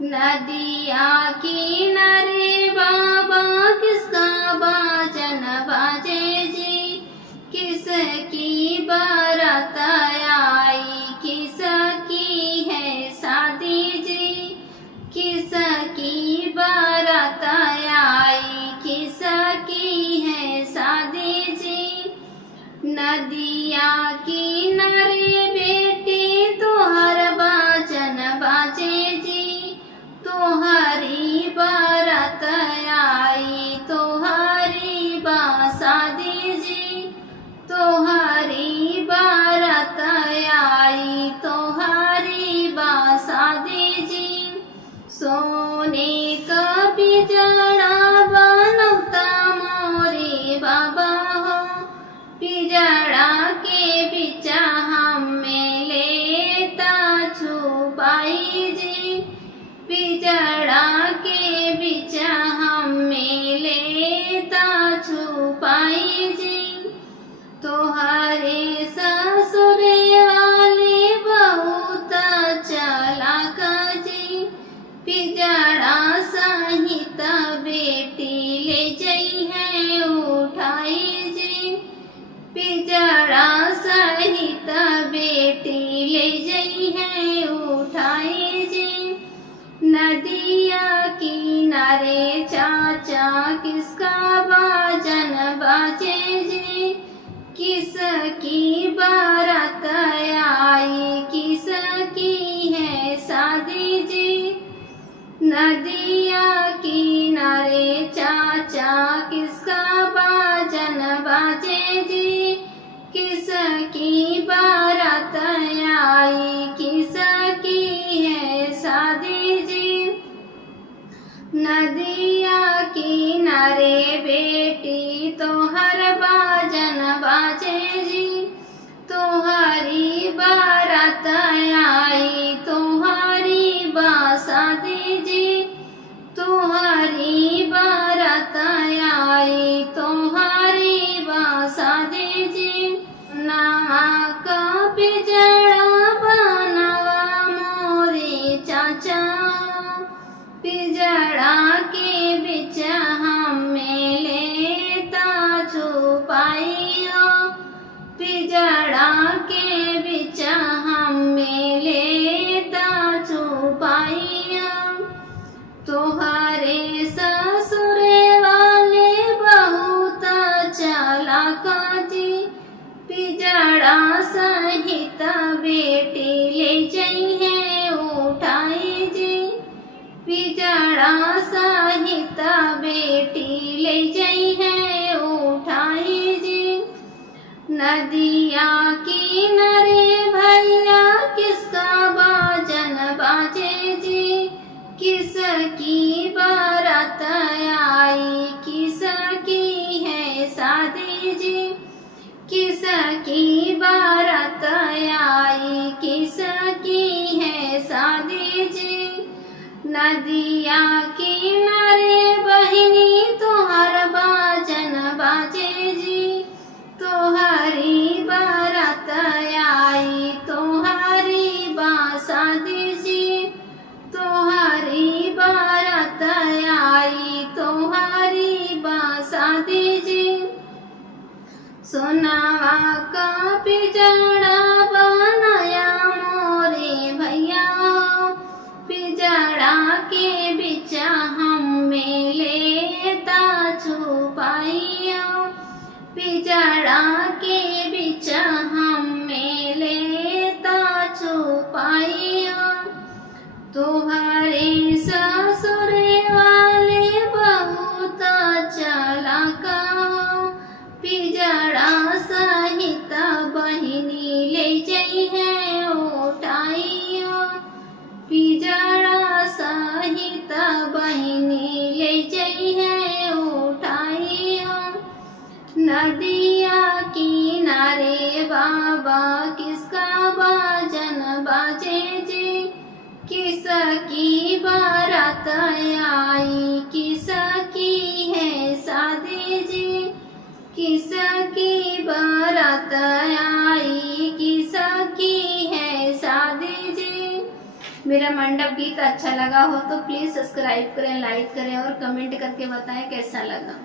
नदिया किनारे बाबा किसका बाजन बाजे जी, किसकी बारात आई, किसकी है शादी जी, किसकी बारात आई, किसकी है शादी जी। नदिया किनारे बेटी तोहर बाजन बाजे जी, तोहरी बारात आई, तोहरी शादी जी, तोहरी बारात आई, तोहरी शादी जी। सोने का पिजड़ा बनौता मोरे बाबा हो, पिजड़ा के बिचा हमें लेता छुपाई जी, पिजड़ा के बिचा हमें लेता छुपाई जी। तोहरे ससुर वाले बहुत चालाक जी, पिजड़ा सहित बेटी ले जई है उठाई जी, पिजड़ा सहित बेटी ले जई है उठाई जी। नदिया किनारे चाचा किसका बाजन बाजे जी, किसकी बारात आई, किसकी है शादी जी। नदिया किनारे चाचा किसका बाजन बाजे जी, किसकी बारात आई, किसकी है शादी जी। नदिया किनारे बेटी तोहर बाजन बाजे जी, तोहरी बारात आई, तोहरी शादी जी, तोहरी बारात आई, तोहरी शादी जी। नामा का पिजड़ा बनवा मोरे चाचा, पिजड़ा के बिच हमें लेता छुपाई हो, पिजड़ा के बिच हमें लेता छुपाई हो। तोहरे ससुर वाले बहुत चालाक जी, पिजड़ा सहित बेटी ले जई है उठाई जी, पिजड़ा सहित बेटी ले जई है उठाई जी। नदिया किनारे भैया किसका बाजन बाजे जी, किसकी बारात आई, किसकी है शादी जी, किसकी बारात आई, किसकी है शादी जी। नदिया किनारे बहिनी तोहर बाजन बाजे जी, तोहरी बारात आई, तोहरी शादी जी, तोहरी बारात आई, तोहरी शादी जी। सोनावा का पिजड़ा बनाया मोरे भैया हो, पिजड़ा के बिच हमें लेता छुपाई हो, पिजड़ा के बिच हमें लेता छुपाई हो। तोहरे ससुर वाले बहुत चालाक हो, पिजड़ा सहित बहिनी ले जई है उठाई हो, पिजड़ा सहित बहिनी ले जई है उठाई हो। नदिया किनारे बाबा किसका बाजन बाजे जी, किसकी बारात आई, किसकी है शादी जी, किसकी बारात आई, किसकी है शादी जी। मेरा मंडप गीत अच्छा लगा हो तो प्लीज़ सब्सक्राइब करें, लाइक करें और कमेंट करके बताएं कैसा लगा।